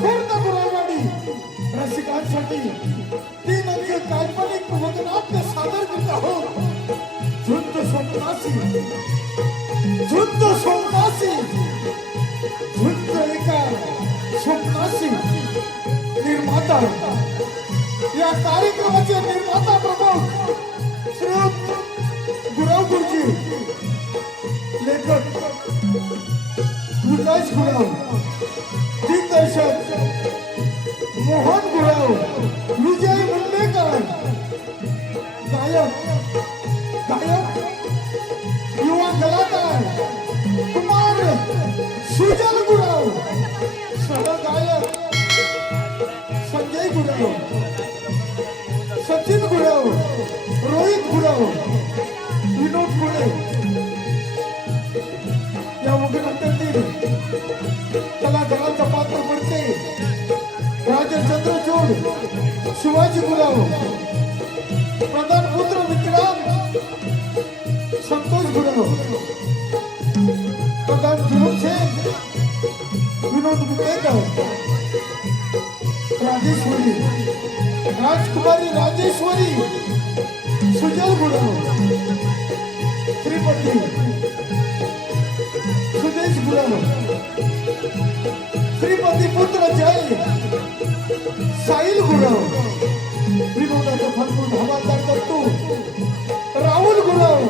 खुर्द गुरावाडी रसिकांसाठी तीन अंकी काल्पनिक वगनाट्य सादर करत आहोत. झुंज स्वप्नासी, झुंज स्वप्नासी, झुंज एका स्वप्नासी निर्माता. या कार्यक्रमाचे निर्माता प्रमुख श्रीयुत गुराव गुरुजी, लेखक विकास गुराव, दिग्दर्शक मोहन गुराव, विजय मुंडेकर, गायक युवा कलाकार कुमार सुजल गुराव, सहगायक संजय गुराव, सचिन गुराव, रोहित गुराव, विनोद गुळे. या वगैरे कलाकारांचा पात्र पडते राजा चंद्रचूड, शिवाजी गुराव, प्रधान पुत्र विक्रम, संतोष गुराव, प्रधान जुलूम शेख, विनोद गुटेकर, राजेश्वरी, राजकुमारी राजेश्वरी, सुजल गुराव, श्रीपती सुदेश गुराव, श्रीपती पुत्र जय साहिल गुराव, विनोदाचा फलपूर हवालदार दत्तू, राहुल गुराव,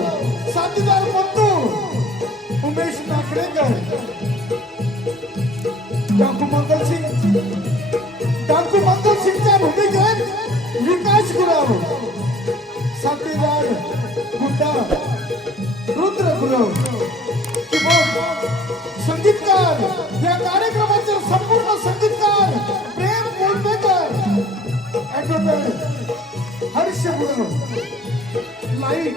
साथीदार बंधू उमेश नाकरेकर, डाकू मंगल सिंगच्या भूमिकेत विकास गुराव, साथीदार गुड्डा रुद्र गुराव. संगीतकार या कार्यक्रमाचे संपूर्ण संगीतकार प्रेम मोलमेकर, ऍडव्होकेट हर्ष गुराव, लाईट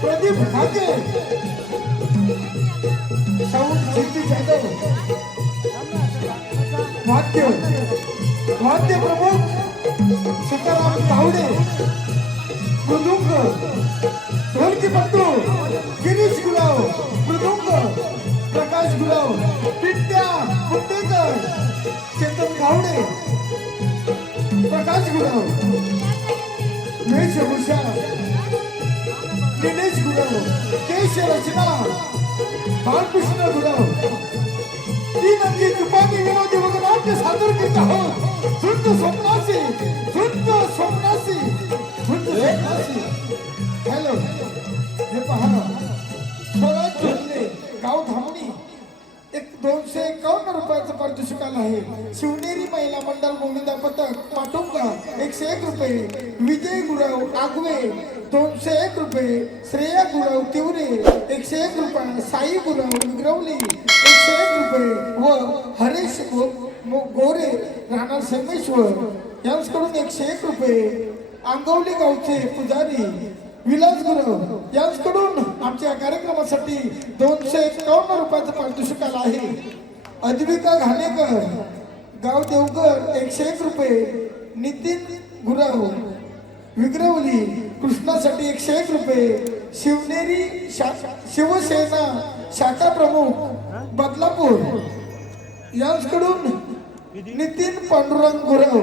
प्रदीप ठाके, साऊंड सिद्धी जाधव, वाद्य प्रमुख सीताराम तावडे, मृदुंग ढोलकी बंधू गिरीश गुराव, मृदुंग प्रकाश गुराव, पिट्या कुंडेकर, चेतन गावडे, प्रकाश गुराव, वेशभूषा निलेश गुराव, केश रचना बाळकृष्ण गुराव. तीन अंकी तुपानी विनोदी वगनाट्य सादर करत आहोत. झुंज स्वप्नासी, झुंज स्वप्नासी, झुंज स्वप्नासी. हॅलो, हे पहा ना, स्वराज जोडले गाव धामणी 251 रुपयाचं पारितोषिक आलं आहे. शिवनेरी महिला मंडळ गोविंदा पथक पाटुंगा 101 रुपये, विजय गुराव आगवे 201 रुपये, श्रेया गुराव तिवरे 101 रुपये, साई गुराव विग्रवली 101 रुपये व हरेश गोरे राहणार सोमेश्वर यांच्याकडून 101 रुपये. आंगवली गावचे पुजारी विलास गुरव यांच्याकडून आमच्या कार्यक्रमासाठी 251 रुपयाचं पारितोषिक आलं आहे. अद्विका घाणेकर गाव देवगर 101 रुपये, नितीन गुराव विग्रवली कृष्णासाठी 101 रुपये, शिवनेरी शिवसेना शाखा प्रमुख बदलापूर यांच्याकडून नितीन पांडुरंग गुरव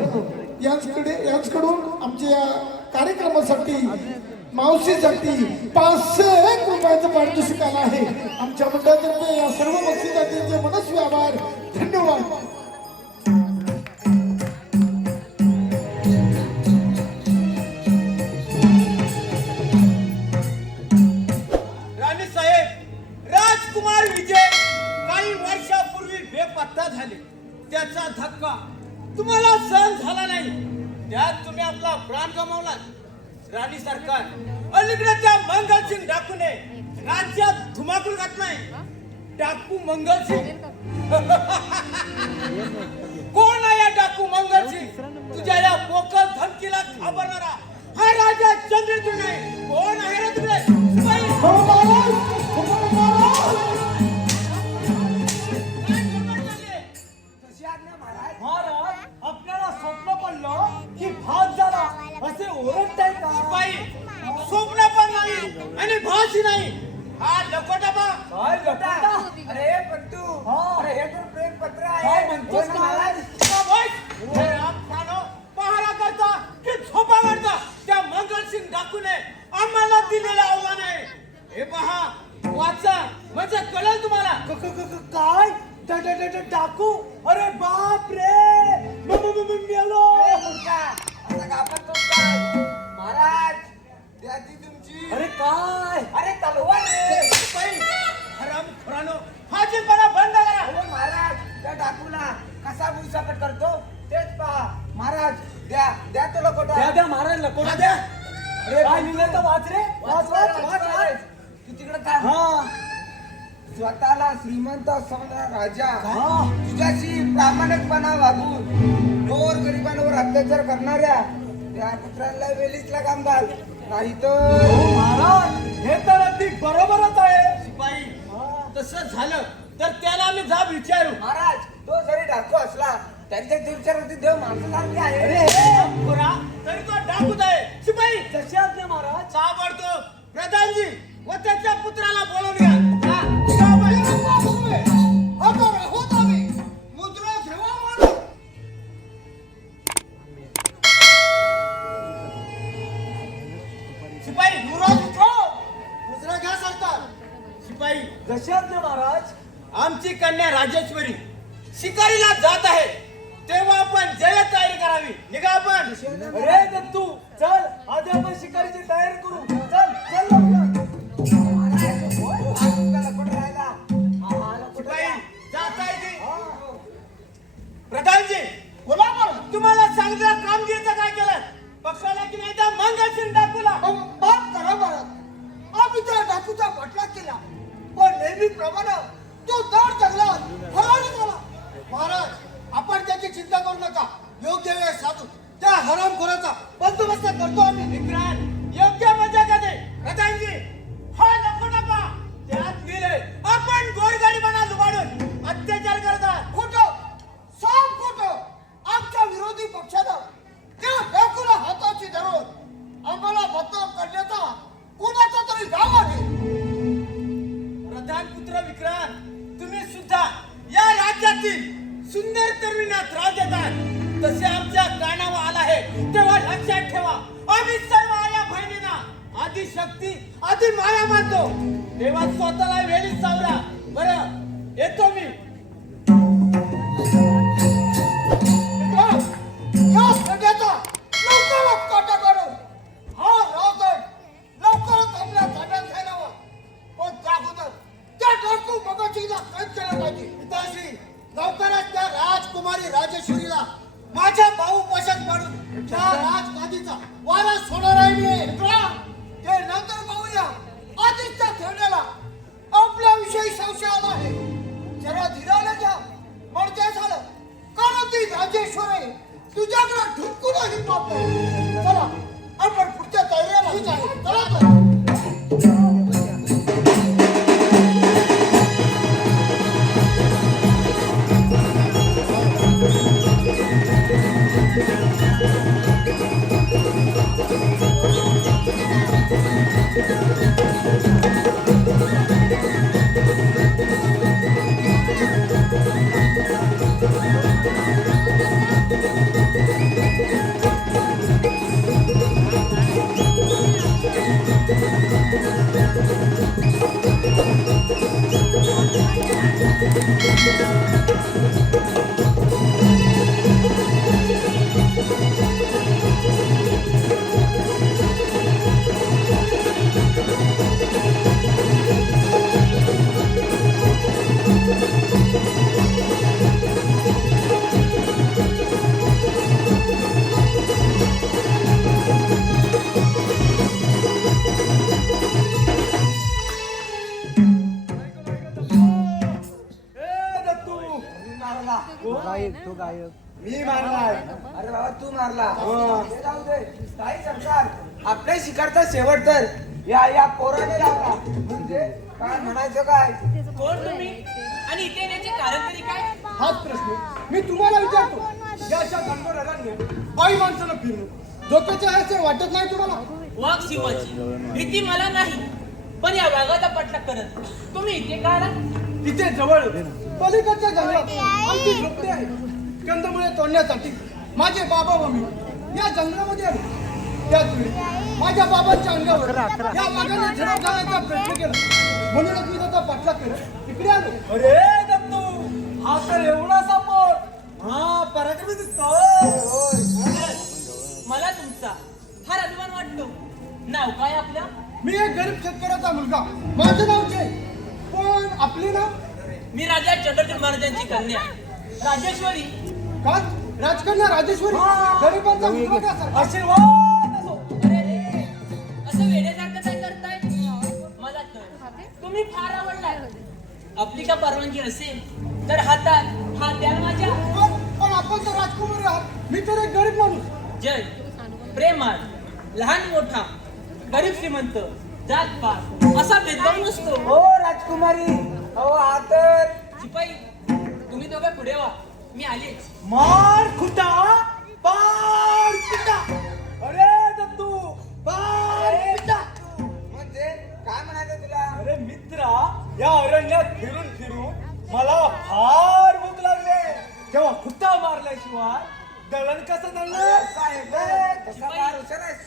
यांच्याकडून आमच्या कार्यक्रमासाठी मावशीसाठी 501 रुपयाचं पारितोषिक आलं आहे. आमच्या मंडळातर्फे या सर्व बक्षिसाचे मनस्वी आभार, धन्यवाद. राणी साहेब, राजकुमार विजय काही वर्षापूर्वी बेपत्ता झाले. त्याचा धक्का तुम्हाला सहन झाला नाही. त्यात तुम्ही आपला प्राण गमावला. राणी सरकार, अलीकडे त्या मंगलसिंग डाकूने राज्यात धुमाकूळ घातलाय. डाकू मंगलसिंग कोण आहे? डाकू मंगलसिंग तुझ्या या मोकल धमकीला घाबरणारा हा राजा चंद्रचूड आहे. कोण आहे रे तुझे? आपल्याला स्वप्न पडलं की भात झाला असे ओरडताय का? स्वप्न पण नाही आणि भाषी नाही. हा लकोटा बा. काय लकोटा? अरे पण तू, अरे हे तर प्रेम पत्र आहे. अरे बाप रे मेलो. आता का आपण तो काय महाराज द्याची तुमची अरे काय अरे तलवार रे शिपाई हराम खुरानो हाजीपणा बंद करा. हो महाराज त्या डाकूला कसा भुईसकट करतो तेच पहा. महाराज द्या द्या तो लकोटा. द्या द्या महाराज लकोटा द्या. अरे काय लिहिलंय तर वाच रे वाच. तू तिकडे काय हा स्वतःला श्रीमंत असणारा राजा हा. तुझ्याशी प्रामाणिकपणा वागून गोर गरिबांवर अत्याचार करणाऱ्या त्या पुत्रांना वेलीतला काम घाल नाही तर हो महाराज हे तर अगदी बरोबरच आहे. शिपाई हा. तसं झालं तर त्याला आम्ही जाब विचारू. महाराज तो जरी डाकू असला त्यांच्या विचारावरती देव माणसासारखे आहे. अरे हे पुरा तरी तो डाकूच आहे. शिपाई जसे आज्ञा महाराज. ताबडतोब प्रधानजी व त्याच्या पुत्राला बोलवून घ्या. जा, शिपाई. हजर आहोत आम्ही. मुद्रा ठेवा महाराज. शिपाई मुद्रा घ्या सरकार. शिपाई जसे आज्ञा महाराज. आमची कन्या राजेश्वरी शिकारीला जात आहे तेव्हा आपण जय्यत तयारी करावी. निघा आपण. अरे दत्तू चल आधी आपण शिकारीची तयारी करू. चल चल लवकर. शिपाई जाता येते. प्रधानजी बोला पण तुम्हाला चांगल्या कामगिरीचं काय केलं पक्षाला की नाही तर मंगलसिंग डाकूला. बाप करा महाराज आम्ही त्या डाकूचा पाठलाग केला पण नेहमीप्रमाणे तो दार जंगलात हरवला झाला. महाराज आपण त्याची चिंता करू नका. योग्य वेळ साधून त्या हरामखोराचा बंदोबस्त करतो आम्ही. विक्रांत योग्य मजा कधी प्रधानजी हा नको नका त्यात गेले आपण गोरगरिबांना लुबाडून अत्याचार करतात. खोटं साफ खोटं. आमच्या विरोधी पक्षानं त्या डाकूला हाताची धरून आम्हाला बदनाम करण्याचा कोणाचा तरी डाव आहे. प्रधान पुत्र विक्रांत तुम्ही सुद्धा या राज्यातील सुंदर तरुणींना त्रास देतात. तसे आमच्या कानावर आला आहे तेव्हा लक्षात ठेवा आम्ही सर्व आया बहिणींना आधी शक्ती आधी माया मानतो तेव्हा स्वतःला वेळीच सावरा. बरं येतो मी. या सगळ्याचा लवकरच काटा काढून हा रावगड लवकरच आपल्या ताब्यात घ्यायला हवा. पण त्या अगोदर त्या डाकू भगतसिंगला कैद केलं पाहिजे. पिताश्री लवकरच त्या राजकुमारी राजेश्वरीला माझ्या भाऊ वशात पाडून त्या राजगादीचा वारा सोडणार आहे मी. ते नंतर पाहूया. आधीच त्या थेरड्याला आपल्याविषयी संशय आला आहे. जरा धीराने घ्या म्हणजे झालं कारण ती राजेश्वरी तुझ्याकडे ढुकूनही पाहतो. चला आपण पुढच्या तयारीला लागूच आहे. चला तर. मी मारलाय. अरे बाबा तू मारला. हे जाऊ दे. काही सरकार आपल्या शिकारचा शेवट तर या पोराने लावला. म्हणजे काय म्हणायचं काय कोण तुम्ही आणि इथे येण्याचे कारण तरी काय? हाच प्रश्न मी तुम्हाला विचारतो. या अशा गणगोर रगांनी बाई माणसाला फिरणं धोक्याचे आहे असे वाटत नाही तुम्हाला? वाघ सिंहाची भीती मला नाही, पण या वाघाचा पाठलाग करत तुम्ही इथे का आला? तिथे जवळ पलीकडच्या जंगलात आमची झोपडी आहे. कंदमुळे तोडण्यासाठी माझे बाबा व मी या जंगलामध्ये आलो. त्याच वेळी माझ्या बाबांच्या अंगावर या वाघाने झडप घालायचा प्रयत्न केला. म्हणूनच मी त्याचा पाठलाग करत इकडे आलो. अरे दत्तू हा तर एवढा साप पराक्रमी दिसतो. मला तुमचा फार अभिमान वाटतो. नाव काय आपलं? मी एक गरीब शेतकऱ्याचा मुलगा. माझं नाव जय. पण आपले नाव? मी राजा चंद्रचूड महाराजांची कन्या राजेश्वरी. का? राजकन्या राजेश्वरी. गरिबांचा मुलगा सारखा. आशीर्वाद असो. अरे रे, असं वेड्यासारखं काय करताय? मला तर तुम्ही फार आवडलाय. आपली का परवानगी असेल तर हात द्या माझ्या. पण आपण तर राजकुमारी आहात. मी तर एक गरीब माणूस. जय प्रेमाळ, लहान मोठा, गरीब श्रीमंत, जात पात असा भेदभाव नसतो. हो राजकुमारी. हो आतर. शिपाई, तुम्ही दोघे पुढे व्हा, मी आलेच. मार खुटा पार पिटा. अरे दत्तू पार पिटा. म्हणजे काय म्हणायचं तुला? अरे मित्रा, या अरण्यात फिरून फिरून मला फार भूक लागले. तेव्हा खुट्टा मारल्याशिवाय दळण कसं दळणार?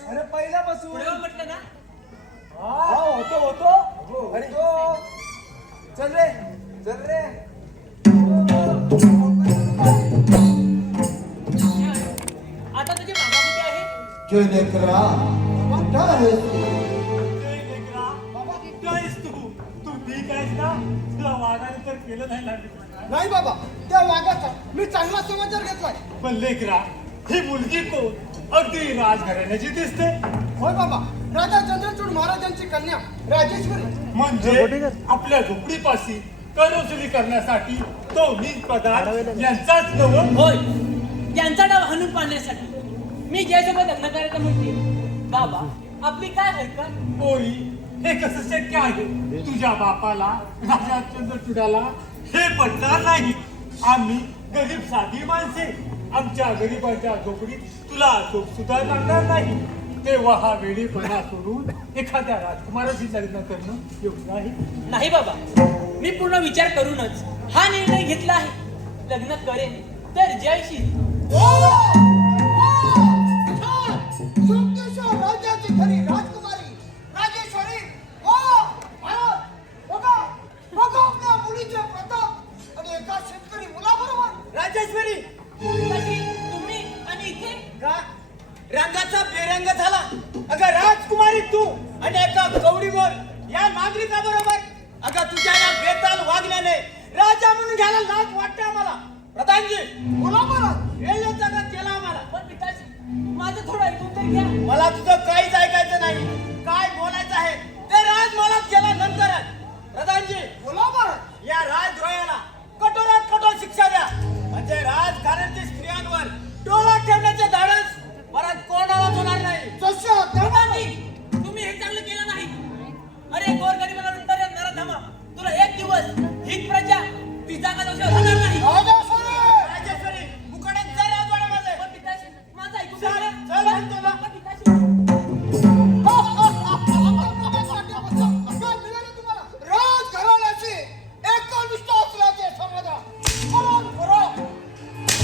अरे पहिल्यापासून पुढे व्हा म्हटलं ना. हा होतो. अरे चल रे. जय, आता तुझे मामा कुठे आहे? जय लेकरा, कुठं आहेस तू? जय लेकरा, बाबा कुठं आहेस तू? तू ठीक आहेस ना? तुला वागायला तर केलं नाही लागलं. नाही बाबा, त्या वाघाचा मी चांगला समाचार घेतलाय. पण लेकरा, ही मुलगी कोण? अगदी राजघराण्याची दिसते. होय बाबा, राजा चंद्रचूड महाराजांची कन्या राजेश्वरी. म्हणजे आपल्या झोपडीपाशी कर वसुली करण्यासाठी तो वीज पदार्थ यांचाच नव. होय, त्यांचा डाव हाणून पाडण्यासाठी मी जयसोबत लग्न करायचं म्हणते. बाबा, आपली काय हरकत? पोरी, हे कसं शक्य आहे? तुझ्या बापाला, राजा चंद्रचूडाला हे पटणार नाही. आम्ही गरीब साधी माणसे. आमच्या गरीबाच्या झोपडीत तुला झोप सुद्धा लागणार नाही. तेव्हा हा वेळीपणा सोडून एखाद्या राजकुमाराशी लग्न करणं योग्य आहे. नाही बाबा, मी पूर्ण विचार करूनच हा निर्णय घेतला आहे. लग्न करेन तर जयशी. सोमकेश्वर राज्याची खरी राजकुमारी राजेश्वरी. बघा आपल्या मुलीचे प्रताप आणि एका शेतकरी मुलाबरोबर. राजेश्वरी, कशी तुम्ही आणि इथे का रंगाचा बेरंग झाला? अगं राजकुमारी तू आणि एका गौरीवर या नागरिकाबरोबर. अगं तुझ्या या बेताल वागण्याने राजा म्हणून घ्यायला लाज वाटते आम्हाला. प्रधानजी, मुलाबरोबर वेळ जगा केला आम्हाला. पण पिताजी, माझं थोडं ऐकून तर घ्या. मला तुझं काहीच ऐकायचं नाही. काय बोलायचं आहे ते राज मला केल्यानंतरच. प्रधानजी, मुलाबरोबर या राजद्रोहाला कठोरात कठोर शिक्षा द्या. म्हणजे राजघराण्याच्या स्त्रियांवर डोळा ठेवण्याचे धाडस परत कोणालाच होणार नाही. जशा पिताजी, तुम्ही हे चांगलं केलं नाही. अरे गोरगरिबाला लुटणाऱ्या नराधमा, तुला एक दिवस हीच प्रजा ती जागा दोषावर होणार नाही. राजेश्वरी, मुकाट्यात जर राजवाडा माझे. पण पिताजी, माझं ऐकून चल, घ्या. चल म्हणतो ना. पण पिताजी, काय मिळालं तुम्हाला? राजघराण्याची एकनिष्ठ असल्याचे समाधान. खरं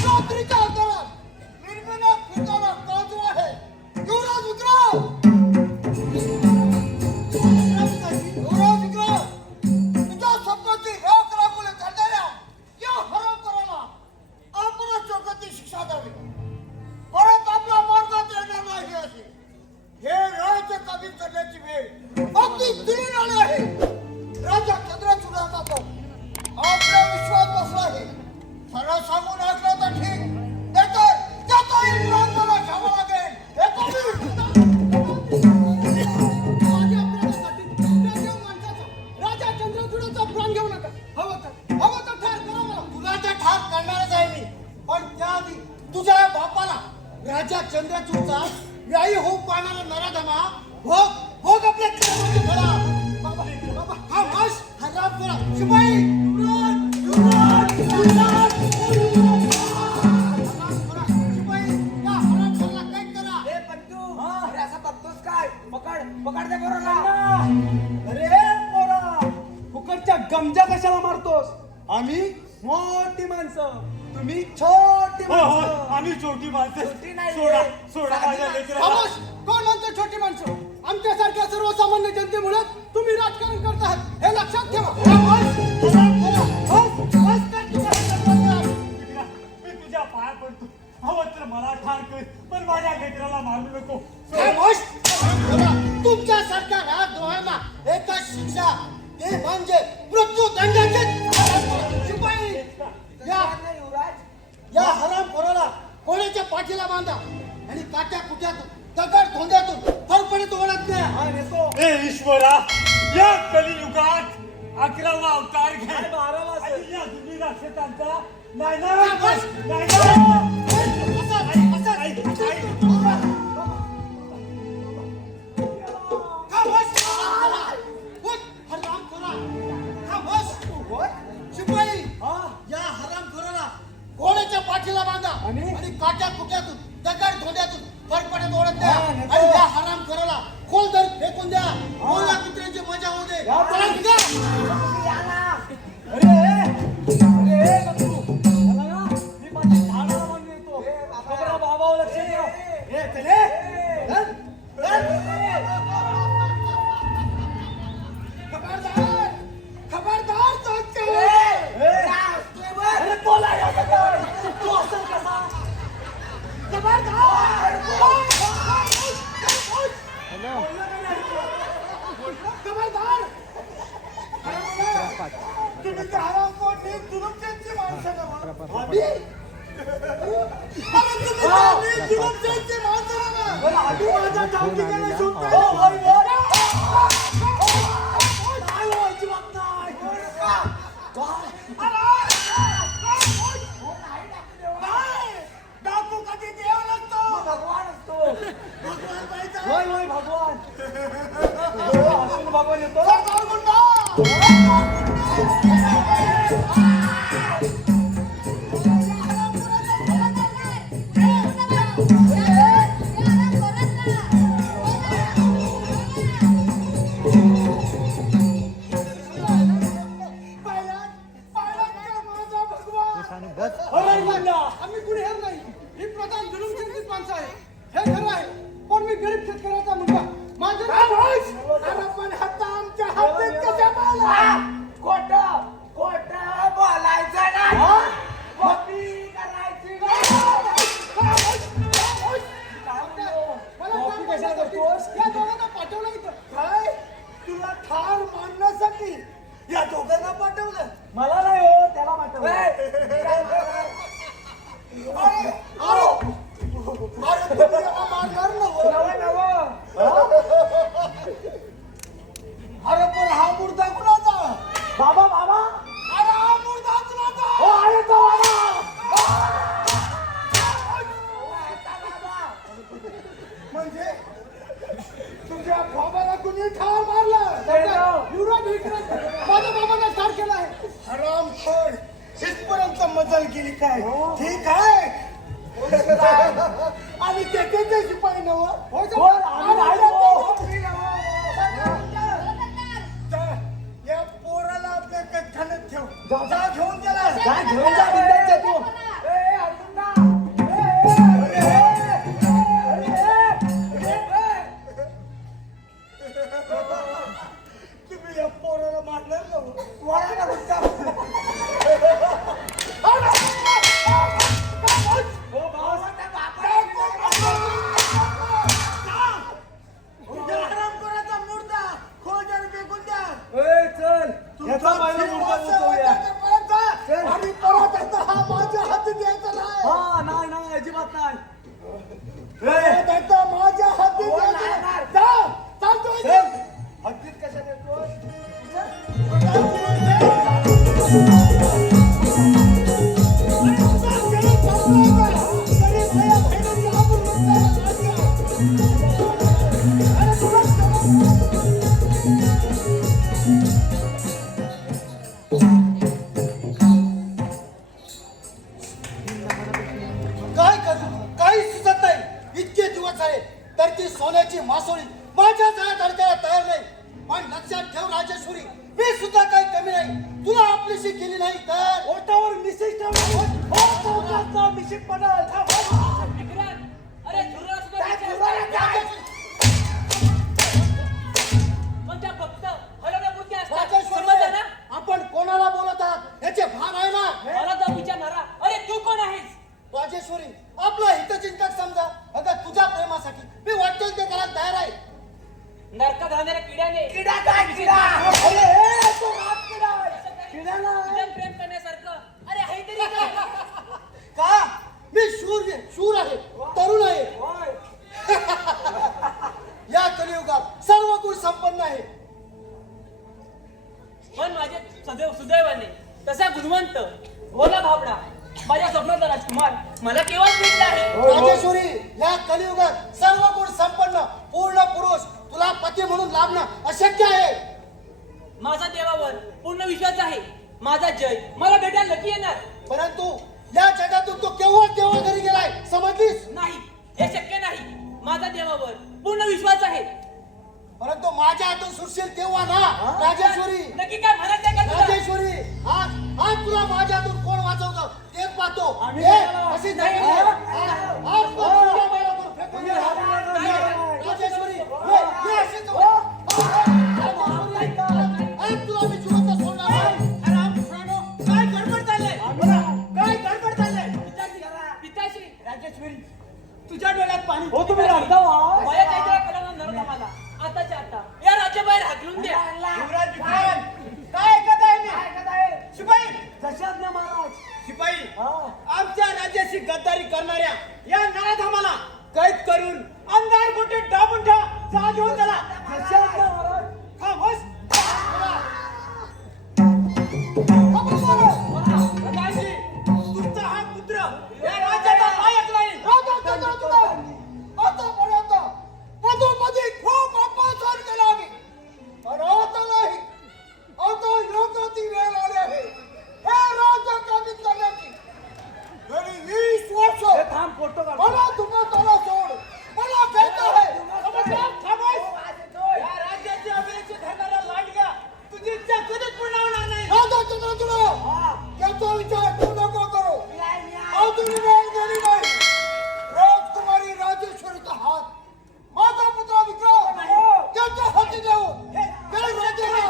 रात्रीच्या अंतरात निर्मिनात फिरताना काजू आहे. युवराज विक्रम, युवराज विक्रम, तुझ्या स्वप्नाची राख राखोली करणाऱ्या या हरामखोराला आपण चौकटी शिक्षा द्यावी. परत आपल्या मार्गात येणार नाही अशी. हे राज्य काबीज करण्याची वेळ अगदी दिली आली आहे. राजा चंद्रचूडाचा तो आपला विश्वास बसला आहे. सरळ सांगून ऐकलं तर ठीक. नाहीतर त्याचा एक प्राण मला घ्यावा लागेल. हे माझ्या प्राणासाठी त्या माणसाचा, राजा चंद्रचूडाचा प्राण घेऊ नका. हवं तर ठार करा मला. तुला तर ठार करणारच आहे मी. पण त्याआधी तुझ्या बापाला राजा चंद्रचूडचा व्यायी होऊ पाहणारा नराधमा भोग आपल्या कर्माची फळा. बाबा हा मास हराम करा. शिपाई, शिपाई, या हरामखोराला कैद करा. हे पंतू, अरे असा बघतोस काय? पकड दे बरोबर. अरे पोरा, फुकटच्या गमजा कशाला मारतोस? आम्ही मोठी माणसं, तुम्ही छोटी माणसं. आम्ही छोटी माणसं. छोटी नाही. सोडा माझ्या लेकराला. खामोश. कोण म्हणतो छोटी माणसं? आमच्यासारख्या सर्वसामान्य जनतेमुळे तुम्ही राजकारण करत आहात हे लक्षात ठेवा. मी तुझ्या पाया पाया पडतो. हवं तर मला ठार कर, पण माझ्या लेकराला मारू नको. खामोश! तुमच्यासारख्या द्रोहांना एकच शिक्षा, ते म्हणजे मृत्यूदंडाची. शिपाई, या हरामखोराला कोणाच्या पाठीला बांधा आणि काट्या कुट्यातून दगड धोंड्यातून फरफडीत ओढत द्या. हे ईश्वरा, या कलियुगात 11वा अवतार घे आणि या जुनी राक्षसांचा नायनाट शिपाई, या हरामखोराला घोड्याच्या पाठीला बांधा आणि काट्या कुट्यातून दगड धोंड्यातून फरफडीत ओढत द्या आणि या हरामखोराला खोलदर फेकून द्या. कोणा कुत्र्याची मजा होऊ दे. चला निघा. खबरदार, खबरदार सांगते. खबरदार. तुम्ही त्या हरामखोरनी जुलूमच्यांची माणसं नव्हा. अरे तुम्ही त्या जुलूमच्यांची माणसं नव्हा. माझ्या धावतीकडे सुटते. डाकू कधी देव नसतो, भगवान असतो. भगवान पाहिजे. भगवान येतो. सरदार गुंडा. आम्ही कुणी हेर नाही. ही प्रधान जुलूमचीच माणसं आहे. हे खरं आहे, पण मी गरीब शेतकऱ्याचा मुलगा. माझं नाव अरे पण हत्ता आमच्या हातात कशा बोला. खोटं बोलायचं नाही. कॉपी करायची या दोघांना पाठवलं इथं. काय तुला ठार मारण्यासाठी या दोघांना पाठवलं? मला नाही हो, त्याला पाठवलं. अरे तुम्ही हा मारणार नव्हं. अरे पण हा मुर्दा कुणाचा? बाबा अरे हा मुर्दा कुणाचा? हो आहे तो म्हणजे तुझ्या बाबाला कुणी ठार मारलं? युवराज विक्रम माझ्या बाबाला ठार केला आहे. हरामखोर, इथपर्यंत मजल केली काय? ठीक आहे. आणि ते शिपाई नव्हं. या पोराला आपल्या कथानत ठेव. जा घेऊन गेला. घेऊन जा बिंदाच्या तू. तुम्ही या पोराला मारणार नव्हं. वाया ना आणि परत आता हा माझ्या हाती द्यायचा नाही. नाही अजिबात नाही. परत आता माझ्या हाती द्यायचा नाही. जा, चालतो इथून. हद्दीत कशा देतो? काय करू, काही सुचत नाही. इतके दिवस झाले तर ती सोन्याची मासोळी माझ्या जळ्यात अडकायला तयार नाही. पण लक्षात ठेव राजेश्वरी, मी सुद्धा काही कमी नाही. तुला आपलीशी केली नाही तर ओटावर मिसेज ठेवणार. मिशिक पडल. विक्रांत, अरे धुर्रा सुद्धा काय विचार धुर्रा असतात. राजेश्वरी? पण त्या फक्त हलवण्यापुरती असतात. राजेश्वरी, समजलं ना? आपण कोणाला बोलत आहात याचे भान आहे ना? मला तर विचारणारा, अरे तू कोण आहेस? राजेश्वरी राजेश्वरी आपलं हितचिंतक समजा. अगं तुझ्या प्रेमासाठी मी वाटेल ते करायला तयार आहे. नरकात राहणाऱ्या किड्याने किडा काय किडा? अरे हे तो रात किडा आहे. किड्याला तुझं प्रेम करण्यासारखं अरे आहे तरी काय? का मी शूर आहे, तरुण आहे. या कलियुगात सर्व गुण संपन्न आहे. पण माझे सुदैवाने तसा गुणवंत भोला भाबडा माझ्या स्वप्नाचा राजकुमार मला केव्हाच भेटला आहे. राजेश्वरी या कलियुगात सर्व गुण संपन्न पूर्ण पुरुष तुला पती म्हणून लाभणं अशक्य आहे. माझा देवावर पूर्ण विश्वास आहे. माझा जय मला भेटायला नक्की येणार. परंतु या जगातून तो केव्हा घरी गेलाय समजलीस. नाही हे शक्य नाही. माझा देवावर पूर्ण विश्वास आहे. परंतु माझ्या हातून सुटशील तेव्हा ना राजेश्वरी. नक्की काय म्हणत आहे का तुला? राजेश्वरी आज तुला माझ्या हातून कोण वाचवतं तेच पाहतो. आम्ही हे, गेलो. अशी नाही आहे. आज तुला माझ्याकडून फेकून दिलं. राजेश्वरी हे अशीच होय. आज तुला मी जिवंत सोडणार नाही. काय गडबड चाललंय? काय गडबड चाललंय? पिताश्री राजेश्वरी तुझ्या डोळ्यात पाणी. हो तुम्ही रडता वा. माझ्या काहीतरी कळलं नरक आम्हाला आताच्या आता या राज्याबाहेर हाकलून द्या. युवराज विक्रांत, काय ऐकत आहे मी? शिपाई दशाज्ञा महाराज. शिपाई हा. आमच्या राज्याशी गद्दारी करणाऱ्या या नराधमाला कैद करून अंधार गोटे डाबून ठेवा. जा घेऊन त्याला. दशाज्ञा महाराज. खामोश. प्रधानजी, तुमचा हा पुत्र या राज्याचा लायक नाही. आतापर्यंत पदोपदी खूप अपमान सहन केला आम्ही. पण आता नाही. आता योग्य ती वेळ आली आहे हे राज्य काबीज करण्याची. गेली 20 वर्ष थांब फोटो काढ. मला तुम्हाला सोड. मला भेट आहे. खामोश. या राज्याची अभिरुची धरणारा लाडक्या तुझी इच्छा कधीच पूर्ण होणार नाही. राजा चंद्रचूड त्याचा विचार तू नको करू. अजून वेळ गेली नाही. राजकुमारी राजेश्वरीचा हात माझा पुत्र विक्रम त्याच्या हाती देऊन त्या राज्याला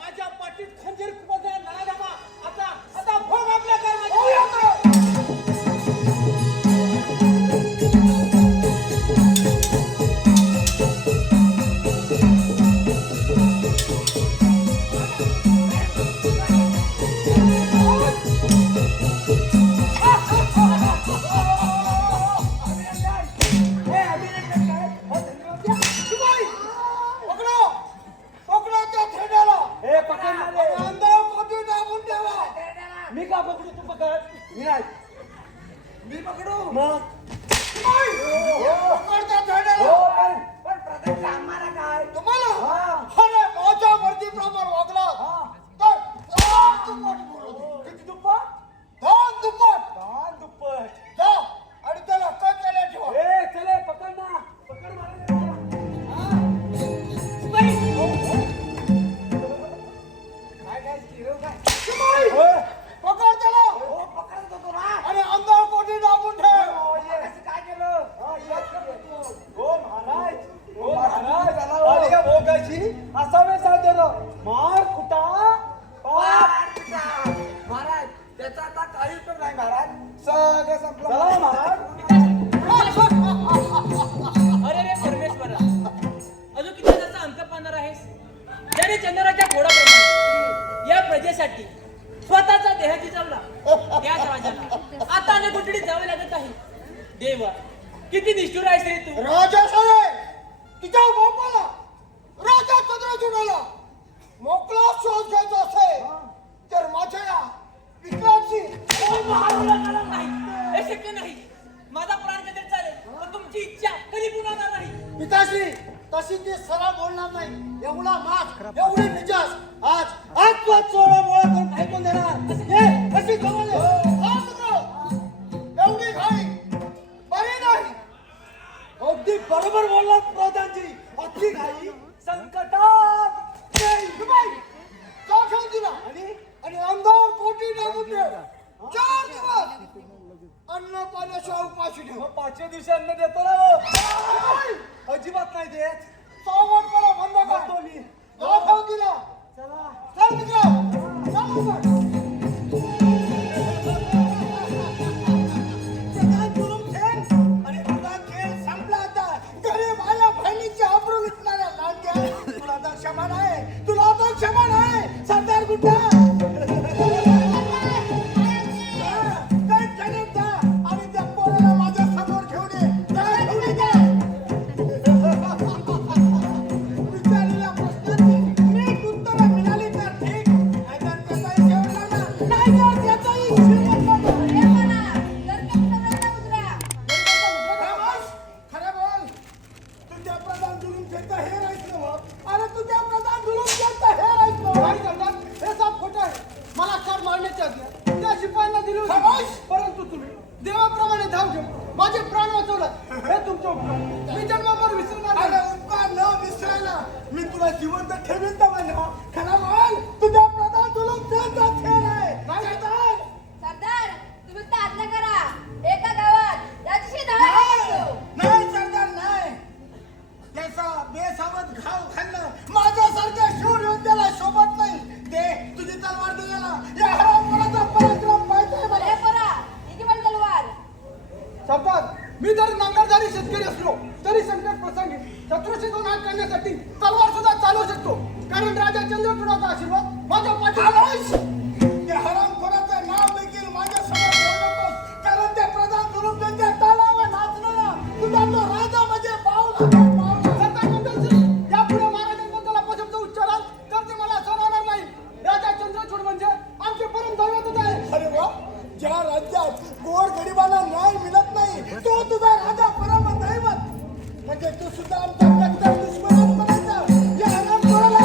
माझ्या पाठीत खंजीर खुपसणारा नराधमा आता भोग आपल्या कर्माचा. पकडा त्या थेड्याला. हे पकडणार रे. अंधार कोटी टाकून ठेवा. मी का पकडू तू पकड. मी नाही. मी पकडू मग पकड त्या थेड्याला. पण प्रत्येक आम्हाला काय तुम्हाला अरे माझ्या मर्जीप्रमाणे वागला तर दोन दुप्पट बोलू. किती दुप्पट. दोन दुप्पट. दान दुप्पट. जा आणि त्याला कचऱ्याला ठेवा. ए चले पकड ना. पकड मला. शिपाई, पकड त्याला आणि अंधार कोटी टाकून ठेव. असावे साध्य मार कुटा महाराज त्याचा आता काही उपयोग नाही महाराज. सगळं संपलं. चला महाराज. अरे रे परमेश्वरा अजून किती त्याचा अंत पाहणार आहेस. त्याने चंद्राच्या घोडाप्रमाणे या प्रजेसाठी स्वतःचा देह जिजवला. त्याच राजाला आता अनेक कोठडीत जावे लागत आहे. देवा किती निष्ठुर आहेस रे तू. राजा सरे तुझ्या बापाला राजा चंद्रचूडाला मोकळा श्वास घ्यायचा असेल तर माझ्या या विक्रांतची नाही हे शक्य नाही. माझा प्राण कधी चालेल पण तुमची इच्छा कधी पूर्ण होणार नाही. पिताश्री तशी ती सरळ बोलणार नाही. एवढा माज एवढी निजास आज तुला चोळा मोळा करून फेकून देणार. ये कशी जवळ एवढी घाई बरी नाही. अगदी बरोबर बोललात प्रधानजी. अगदी घाई संकटात नाही. शिपाई, दाखव तिला आणि अंधार कोटी टाकून ठेव. 4 दिवस अन्न पाण्याशिवाय उपाशी ठेव. 5 दिवशी अन्न देतो ना हो. अजिबात नाही देत. सावधपणा बंद कर. करतो मी. दाखव तिला. चला. चल मित्र, चल लवकर. दिली होती. परंतु तुम्ही देवाप्रमाणे धाव घेऊन माझे प्राण वाचवला. हे तुमचे उपकार मी जन्मभर विसरणार नाही. उपकार न विसरायला मी तुला जिवंत ठेवीन तर म्हणा. खरा बोल, तुझ्या प्रधान तुला सरदार तुम्ही तारणा करा एका गावात याची धाव नाही सरदार नाही. त्याचा बेसावध घाव खाल्लं माझ्यासारख्या शूर योद्ध्याला शोभत नाही. दे तुझी तलवार दे याला. या हरामखोराचा पराक्रम माहिती आहे मला. बरे परा इथे पण तलवार सरदार मी जर नांगरधारी शेतकरी असलो तरी संकट प्रसंगी शत्रूशी दोन हात काढण्यासाठी तलवार सुद्धा चालवू शकतो. कारण राजा चंद्रचूडाचा आशीर्वाद माझ्या पाठीवर. त्या हरामखोराचं नाव देखील माझ्या समोर ठेवू नकोस. कारण ते प्रधान जुलूम त्यांच्या तालावर नाचणारा तुझा तो राजा म्हणजे बावला. सरदार मंडळी, यापुढे महाराजांबद्दल अपशब्द उच्चाराल तर ते मला सोडवणार नाही. राजा चंद्रचूड म्हणजे आमचे परम दैवतच आहे. अरे वा, ज्या राज्यात गोर गरिबांना न्याय मिळत नाही तो तुझा राजा परम दैवत. म्हणजे तू सुद्धा आमच्या कट्टर दुश्मनात म्हणायचा. या हरामखोराला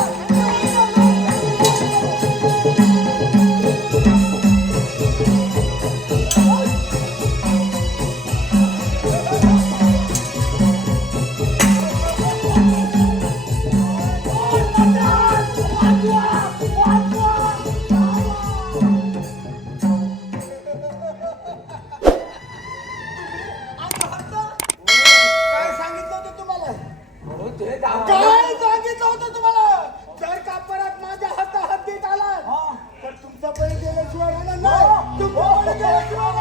काय सांगितलं होतं तुम्हाला? काय सांगितलं होतं तुम्हाला? जर का परत माझ्या हाताहातीत आला तर तुमचा बळी गेल्याशिवाय राहणार नाही. तुमचा बळी गेल्याशिवाय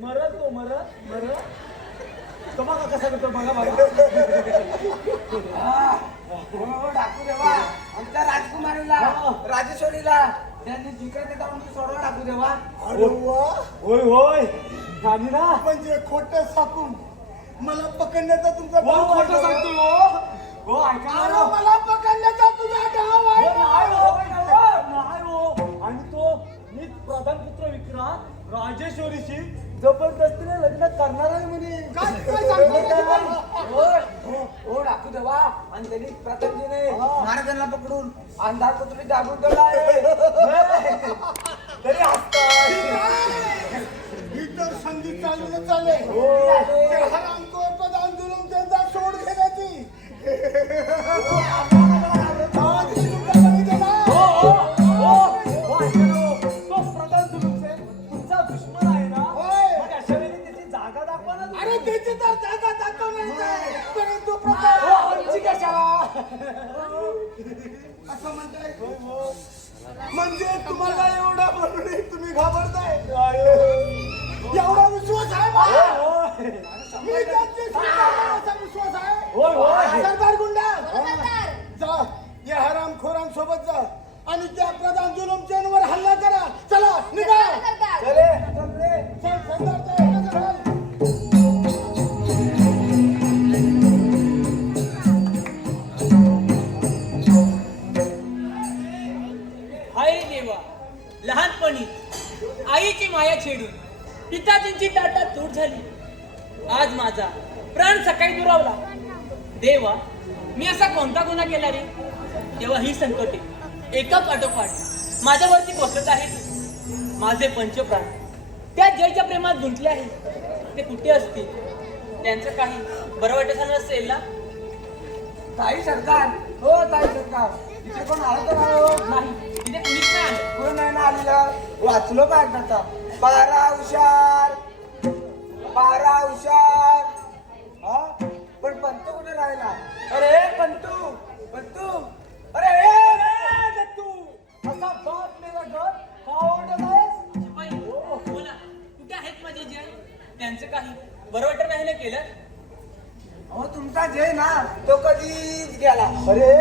मरत तो मरत तुम्हाला कसा करतो बघा बघा. डाकू देवा आमच्या राजकुमारीला राजेश्वरीला त्यांनी जिकडे जाऊन सोडवा डाकू देवा. अरे वा, होय होय गाणी ना म्हणजे खोटं साकून मला पकडण्याचा तुमचा हो डाव खोटं आहे. सांगतो हो ऐका ना. अरे मला पकडण्याचा तुझा डाव आहे. नाही हो आणि तो मी प्रधानपुत्र विक्रांत राजेश्वरीशी जबरदस्तीने लग्न करणार आहे म्हणे. काय सांगतो? हो डाकू देवा आणि त्यांनी प्रतापजीने महाराजांना पकडून अंधार पुतळी दाबून ठेवला आहे. तरी हसतात. ही तर संधी चालून चालेल. हो. ते हरामखोर प्रधान जुलूम त्यांचा शोध घेण्याची. आज ही तुमच्या बळी देणार. हो ऐका ना हो. तो प्रधान जुलूमचे तुमचा दुश्मन आहे ना. होय. मग अशा वेळी त्याची जागा दाखवा ना. अरे त्याची तर जागा दाखवणार नाही. परंतु हो, प्रधान आमची कशाला असं म्हणताय. म्हणजे तुम्हाला एवढा म्हणून तुम्ही घाबरताय. एवढा विश्वास आहे मला. होय मी त्यांची असा विश्वास आहे. होय होय सरदार गुंडा सरदार जा या हरामखोरांसोबत जा आणि त्या प्रधान जुलूमच्यांवर हल्ला करा. चला निघा. सरदार चल सरदार चल. हाय देवा, लहानपणी आईची माया छेडून पिताजींची ताटात तूट झाली. आज माझा प्राण सकाळी दुरावला. देवा, मी असा कोणता गुन्हा केला रे? तेव्हा ही संकटे एका पाठोपाठ माझ्यावरती कोसळत आहेत. माझे पंचप्राण त्या जयच्या प्रेमात गुंतले आहेत. ते कुठे असतील? त्यांचं काही बरं वाटत नसेल ना? ताई सरकार हो ताई सरकार इथे कोण आलं तर नाही हो. नाही, तिथे कुणीच नाही आलं. कोण नाही ना आलेलं. वाचलो काय आता 12 हुशार 12 हुशार. हा पण पंतू कुठे राहिला? अरे पंतू पंतू अरे तू असा बाप मेला घर का ओरडत आहेस? शिपाई, बोला, कुठे आहेत माझे जय? त्यांचं काही बरं वाटत नाही ना केलं? अहो तुमचा जय ना तो कधीच गेला. अरे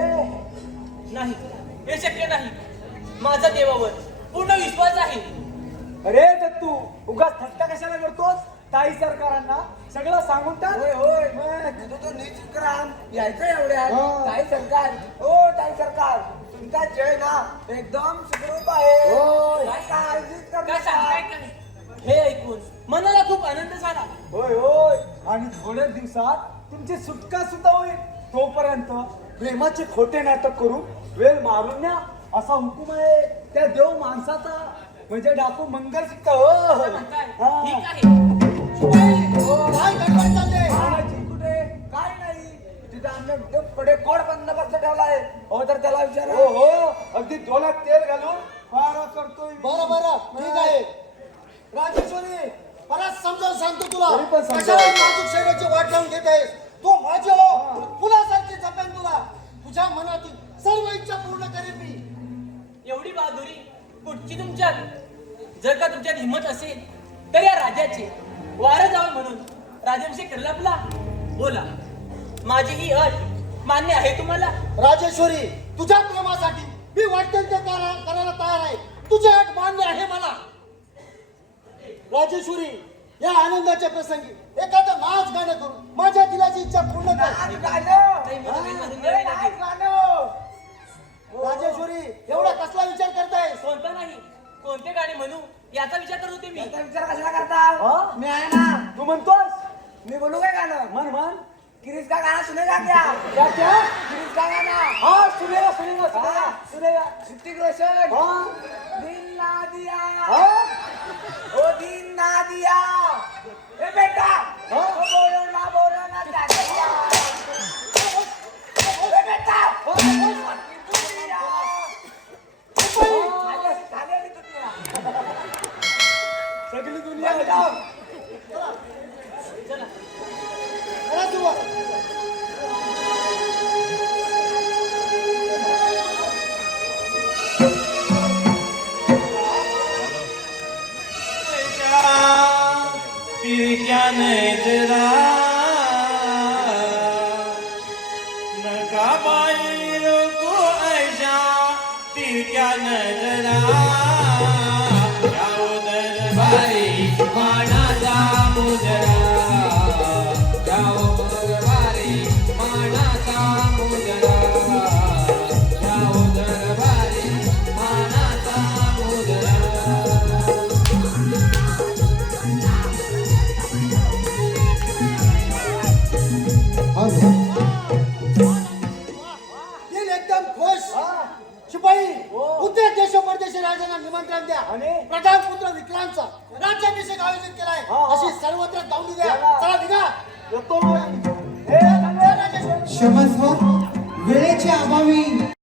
नाही, हे शक्य नाही. माझा देवावर पूर्ण विश्वास आहे. अरे दत्तू उगाच थट्टा कशाला करतोस? ताई सरकारांना सगळं सांगून टाक. होय होय तो नीच विक्रांत यायचं एवढ्या ताई सरकार हो ताई सरकार तुमचा जय ना एकदम सुखरूप आहे. होय. काय काळजीच करू काय सांगताय नका. काय? हे ऐकून मनाला खूप आनंद झाला. होय होय आणि थोड्या दिवसात तुमची सुटका सुद्धा होईल. तोपर्यंत प्रेमाचे खोटे नाटक करून वेळ मारून न्या असा हुकूम आहे त्या देव माणसाचा म्हणजे डाकू मंगलसिद्ध हो असं म्हणताय हा. ठीक आहे काय गडबड चालले महाराजी कुठे काय नाही तिथे आमने कडे कोड बंदोबस्त ठेवला आहे हो तर त्याला विचार हो हो अगदी डोळ्यात तेल घालून फारा करतोय बरं बरं ठीक आहे राजेश्वरी परत समजावून सांगतो तुला तरी पण समजाव. कशाला नाजूक शरीराची वाट लावून घेत आहेस तू माझे हो फुलासारखी जपेन तुला तुझ्या मनातील सर्व इच्छा पूर्ण करेन मी एवढी बहादुरी कुठची तुमच्यात जर का तुमच्यात हिंमत असेल तर या राजाचे वारं जावं म्हणून राजाभिषेक करायला आपला बोला माझी ही अट मान्य आहे तुम्हाला राजेश्वरी तुझ्या प्रेमासाठी मी वाटेल ते करायला तयार आहे तुझी अट मान्य आहे मला राजेश्वरी या आनंदाच्या प्रसंगी एखादं नाच गाणं करून माझ्या दिलाची इच्छा पूर्ण कर काही मला वेळ मारून द्यावी लागेल. राजेश्वरी एवढा कसला विचार करताय कोणता नाही कोणते गाणे म्हणू याचा विचार करत होते मी याचा विचार कशाला करता मी आहे ना तू म्हणतोस मी बोलू काय गाणं मन मन किरीस का गाना सुनेगा क्या क्या किरीस का गाना हाँ सुनेगा सुनेगा सुनेगा सुनेगा ऋतिक रोशन हाँ दिन ना दिया हाँ ओ दिन ना दिया ए बेटा हाँ बोलो ना क्या किया ए बेटा ओ दुनिया सगळी दुनिया बेटा चला करा सुरुवात क्या नजरा नका बाई को ऐशा फिर क्या नजरा जाओ दरबारी मानाचा मुजरा जाओ दरबारी मानाचा मुजरा जाओ दरबारी मानाचा मुजरा दिल एकदम खुश शिपाई उद्या देश परदेशी राजांना निमंत्रण द्या आणि? प्रधान पुत्र विक्रांतचा राज्याभिषेक आयोजित केलाय अशी सर्वत्र दावणी द्या चला निघा येतो हे राजेश्वरी क्षमस्व वेळेच्या अभावी